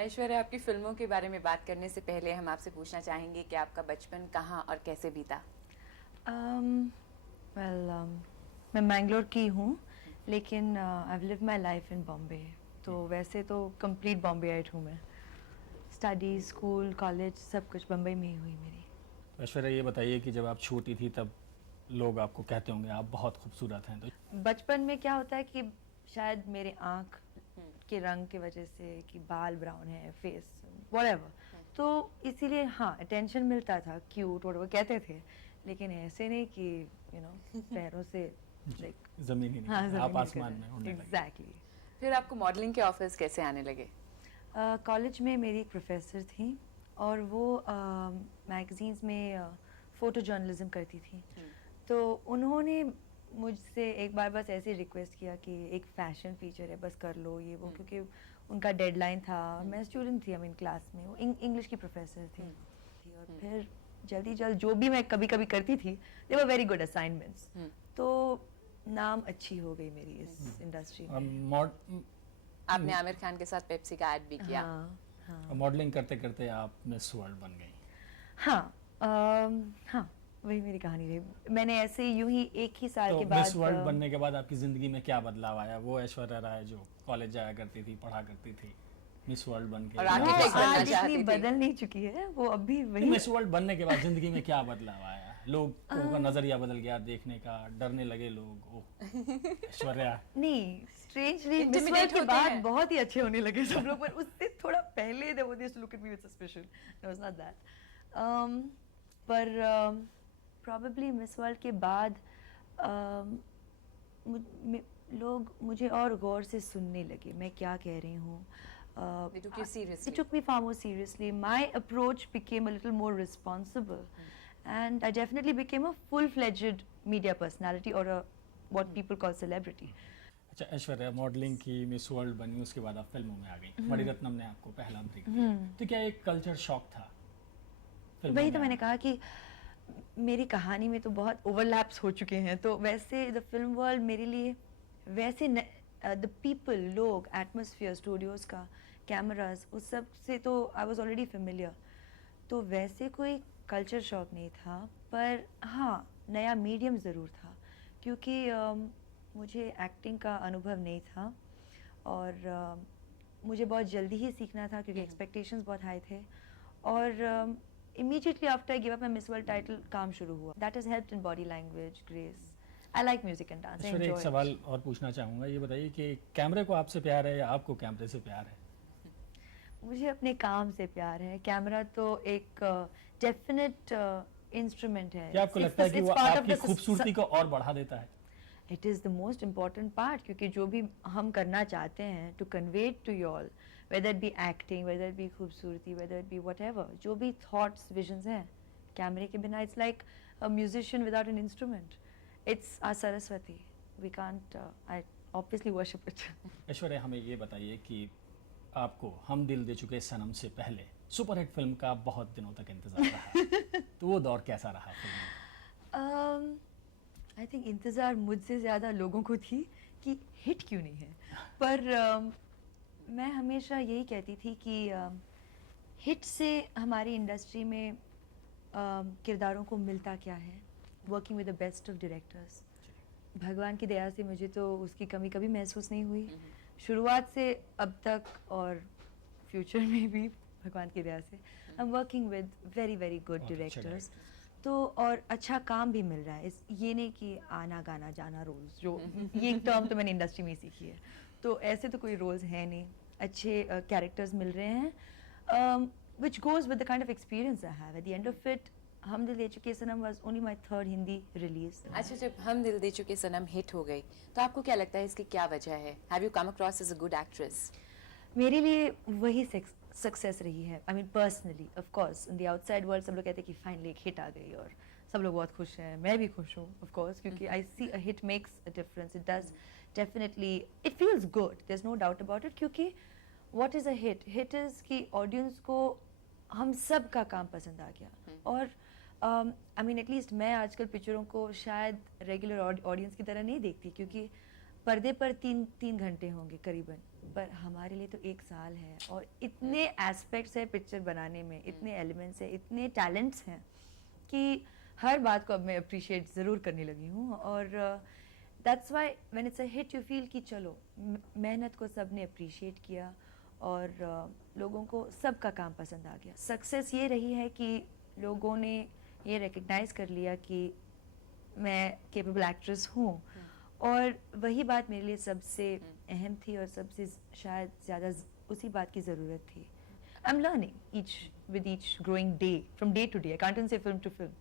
ऐश्वर्या, आपकी फिल्मों के बारे में बात करने से पहले हम आपसे पूछना चाहेंगे कि आपका बचपन कहाँ और कैसे बीता? वेल मैं मैंगलोर की हूँ, लेकिन I live my life in Bombay. तो वैसे तो कंप्लीट बॉम्बेआइट हूँ मैं। स्टडी, स्कूल, कॉलेज सब कुछ बम्बई में ही हुई मेरी। तो ऐश्वर्या, ये बताइए कि जब आप छोटी थी तब लोग आपको कहते होंगे आप बहुत खूबसूरत हैं, तो बचपन में क्या होता है कि शायद मेरे आँख के रंग की वजह से कि बाल ब्राउन है, फेस व्हाटएवर, तो इसीलिए हाँ अटेंशन मिलता था, क्यूट व्हाटएवर कहते थे, लेकिन ऐसे नहीं कि पैरों से लाइक ज़मीन ही नहीं, हाँ आप ज़मीन आसमान में उड़ने लगे। एग्जैक्टली। फिर आपको मॉडलिंग के ऑफर्स कैसे आने लगे? कॉलेज में मेरी एक प्रोफेसर थी और वो मैगजीन्स में फ़ोटो जर्नलिज्म करती थी। तो उन्होंने मुझसे एक बार बस ऐसे रिक्वेस्ट किया कि एक फैशन फीचर है, बस कर लो ये वो, क्योंकि उनका डेडलाइन था। मैं स्टूडेंट थी, आई मीन क्लास में, वो इंग्लिश की प्रोफेसर थी। और फिर जल्दी जो भी मैं कभी कभी करती थी, दे वर वेरी गुड असाइनमेंट्स। तो नाम अच्छी हो गई मेरी इस इंडस्ट्री में। आपने आमिर खान के साथ पेप्सी का ऐड भी किया। हाँ मॉडलिंग करते करते आप मिस वर्ल्ड बन गई। हाँ हाँ, वही मेरी कहानी रही। मैंने ऐसे यूं ही एक ही साल तो के बाद मिस वर्ल्ड बनने के बाद आपकी ज़िंदगी में क्या बदलाव आया? वो ऐश्वर्या राय जो कॉलेज जाया करती थी, पढ़ा करती थी, मिस वर्ल्ड बन के और वो आर्किटेक्ट बनना आज चाहती इतनी थी। बदल नहीं चुकी है, वो अभी तो वही। मिस वर्ल्ड बनने के बाद ज़िंदगी में क्या बदलाव आया? लोगों का नज़रिया बदल गया देखने का, डरने लगे लोग, ओह ऐश्वर्या। नहीं, स्ट्रेंजली मिस Intimidate वर्ल्ड के होते बाद हैं। बहुत ही अच्छे होने लगे सब लोग, पर उससे थोड़ा पहले दे वो they look at me with suspicion. No, it's not that. पर प्रॉबेबली मिस वर्ल्ड के बाद um, लोग मुझे और गौर से सुनने लगे, मैं क्या कह रही हूँ। They took you seriously. They took me far more seriously. My approach became a little more responsible, and I definitely became a full-fledged media personality or a what people call celebrity. अच्छा Aishwarya, modelling की, miss world बनी, उसके बाद आप फिल्मों में आ गई। मणिरत्नम ने आपको पहला ब्रेक दिया, तो क्या एक कल्चर शॉक था फिल्मों वही में तो मैंने आना? कहा कि मेरी कहानी में तो बहुत ओवरलैप्स हो चुके हैं, तो वैसे द फिल्म वर्ल्ड मेरे लिए वैसे द पीपल, लोग, एटमॉस्फेयर, स्टूडियोज का, कैमरास, उस सब से तो आई वाज ऑलरेडी फेमिलियर। तो वैसे कोई कल्चर शॉक नहीं था, पर हाँ नया मीडियम ज़रूर था, क्योंकि मुझे एक्टिंग का अनुभव नहीं था और मुझे बहुत जल्दी ही सीखना था, क्योंकि एक्सपेक्टेशंस बहुत हाई थे। और immediately after I gave up my Miss World title, काम शुरू हुआ. That has helped in body language, grace. I like music and dance. I Aishwarya, enjoy एक it. सवाल और पूछना चाहूँगा, ये बताइए कि कैमरे को आपसे प्यार है या आपको कैमरे से प्यार है? मुझे अपने काम से प्यार है। कैमरा तो एक डेफिनेट इंस्ट्रूमेंट है। क्या आपको लगता है कि वो आपकी खूबसूरती को और बढ़ा देता है? It is the most important part, क्योंकि जो भी हम करना चाहते हैं to convey to you all, whether be acting, whether be खूबसूरती, वेदर बी वट एवर, जो भी थॉट्स विजन्स हैं, कैमरे के बिना it's like a musician without an instrument. It's a Saraswati, we can't, I obviously worship it. Aishwarya, हमें ये बताइए कि आपको हम दिल दे चुके सनम से पहले सुपरहिट फिल्म का बहुत दिनों तक इंतजार रहा, तो वो दौर कैसा रहा फिल्म में? आई थिंक इंतज़ार मुझसे ज़्यादा लोगों को थी कि हिट क्यों नहीं है, पर मैं हमेशा यही कहती थी कि हिट से हमारी इंडस्ट्री में किरदारों को मिलता क्या है, working with the best of directors. भगवान की दया से मुझे तो उसकी कमी कभी महसूस नहीं हुई, शुरुआत से अब तक, और फ्यूचर में भी भगवान की दया से I am working with very very good directors. तो और अच्छा काम भी मिल रहा है, ये नहीं कि आना गाना जाना रोल्स, जो ये टर्म तो मैंने इंडस्ट्री में ही सीखी है, तो ऐसे तो कोई रोल्स हैं नहीं, अच्छे कैरेक्टर्स मिल रहे हैं, which goes with the kind of experience I have. At the end of it, Hum Dil De Chuke Sanam was only my third Hindi release. अच्छा, जब हम दिल दे चुके सनम हिट हो गई, तो आपको क्या लगता है इसकी क्या वजह है? Have you come across as a good actress? मेरे लिए वही सक्सेस रही है। I mean personally, of course in the outside world सब लोग कहते हैं कि फाइनली एक हिट आ गई और सब लोग बहुत खुश हैं, मैं भी खुश हूँ ऑफ कोर्स, क्योंकि I see a hit makes a difference. It does definitely, it feels good, there is no doubt about it, क्योंकि what is a hit? Hit is कि ऑडियंस को हम सब का काम पसंद आ गया। और आई मीन एटलीस्ट मैं आजकल पिक्चरों को शायद रेगुलर ऑडियंस की तरह नहीं देखती, क्योंकि पर्दे पर तीन घंटे होंगे करीबन, पर हमारे लिए तो 1 साल है और इतने एस्पेक्ट्स है पिक्चर बनाने में, इतने एलिमेंट्स हैं, इतने टैलेंट्स हैं कि हर बात को अब मैं अप्रिशिएट ज़रूर करने लगी हूँ। और that's why when it's a hit you feel कि चलो मेहनत को सब ने अप्रिशिएट किया और लोगों को सबका काम पसंद आ गया। सक्सेस ये रही है कि लोगों ने ये रिकग्नाइज़ कर लिया कि मैं केपेबल एक्ट्रेस हूँ, और वही बात मेरे लिए सबसे अहम थी और सबसे शायद ज़्यादा उसी बात की ज़रूरत थी। I am learning each with each growing day, from day to day, I can't say film to film.